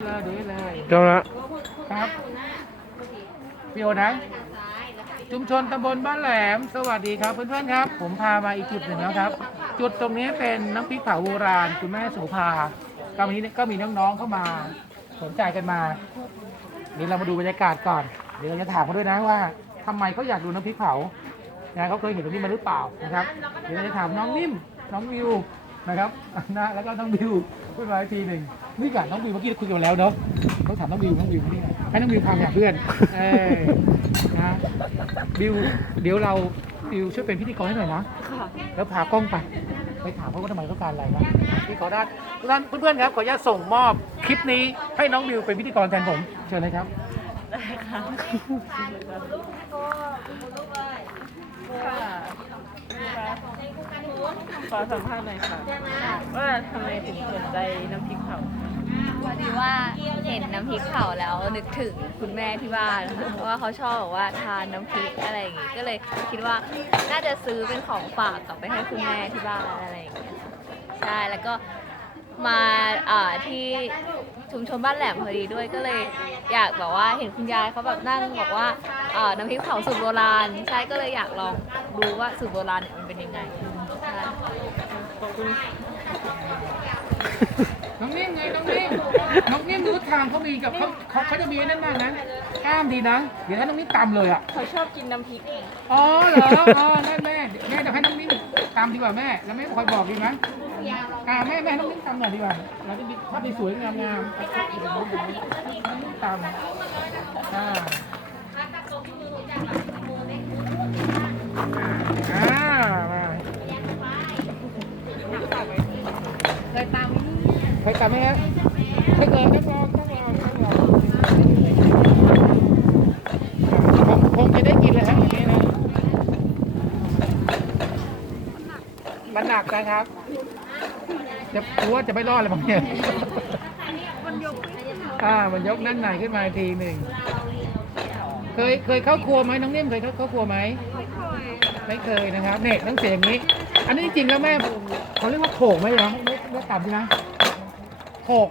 เลยดูเลยเจ้าละครับ พี่โอนะ ชุมชนตำบลบ้านแหลม สวัสดีครับเพื่อนๆครับ ผมพามาอีกจุดหนึ่งแล้วครับ จุดตรงนี้เป็นน้ำพริกเผาโบราณคุณแม่โสภาก็วันนี้ก็มีน้องๆเข้ามาสนใจกันมาเดี๋ยวเรามาดูบรรยากาศก่อน เดี๋ยวเราจะถามเขาด้วยนะว่าทำไมเขาอยากดูน้ำพริกเผานะเขาเคยเห็นตรงนี้มาหรือเปล่านะครับ เดี๋ยวเราจะถามน้องนิ่มน้องวิว นะครับนะแล้วก็น้องวิวพูดมาอีกทีหนึ่งนี่ก่อนน้องวิวเมื่อกี้คุยกันแล้วเนาะต้องถามน้องวิวน้องวิวนี่ให้น้องวิวพาไปหาเพื่อนเออนะวิวเดี๋ยวเราวิวช่วยเป็นพิธีกรให้หน่อยนะแล้วพากล้องไปไปถามเขาว่าทำไมต้องการอะไรนะพี่ขอด้านด้านเพื่อนๆครับ ขออนุญาตส่งมอบคลิปนี้ให้น้องวิวเป็นพิธีกรแทนผมเชิญเลยครับได้ค่ะ ขอสัมภาษณ์หน่อยค่ะ ว่าทำไมถึงสนใจน้ำพริกเผาพอดีว่าเห็นน้ำพริกเผาแล้วนึกถึงคุณแม่ที่บ้านค่ะเพราะว่าเขาชอบบอกว่าทานน้ำพริกอะไรอย่างงี้ก็เลยคิดว่าน่าจะซื้อเป็นของฝากกลับไปให้คุณแม่ที่บ้านอะไรอย่างเงี้ยค่ะใช่แล้วก็มาอ่าที่ชุมชนบ้านแหลมพอดีด้วยก็เลยอยากแบบว่าเห็นคุณยายเขาแบบนั่งบอกว่าอ่าน้ำพริกเผาสูตรโบราณ ใช่ก็เลยอยากลองดูว่าสูตรโบราณเนี่ยมันเป็นยังไงใช่ขอบคุณ น้องนิ่มไงน้องนิ่มน้องนิ่มรู้ทางเขามีกับเขาเขาเขาจะมีไอ้นั่นบ้างนะกล้ามดีนะ เดี๋ยวให้น้องนิ่มตำเลยอะ เขาชอบกินน้ำพริกอ๋อเหรออ๋อแม่แม่แม่จะให้น้องนิ่มตำดีกว่าแม่แล้วแม่คอยบอกดีไหมอ่าแม่แม่ให้น้องนิ่มตำหน่อยดีกว่าเราจะมีภาพสวยๆงามๆน้องนิ่มตำอ่า คยตำไหมฮะไม่เคยต้องลองต้องลองต้องลองคงคงจะได้กินเลยฮะอย่างนี้นะมันหนักนะครับ จะรู้ว่าจะไม่รอดเลยบางเนี่ยอ่ามันยกนั่นหนขึ้นมาทีหนึ่งเคยเคยเข้าครัวไหมน้องนิ่มเคยเข้าเข้าครัวไหมไม่เคยนะครับเนี่ยต้องเสียงนี้ อันนี้จริงแล้วแม่เขาเรียกว่าโขกไหมเหรอไม่ไม่ไม่ต่ำใช่ไหม โขก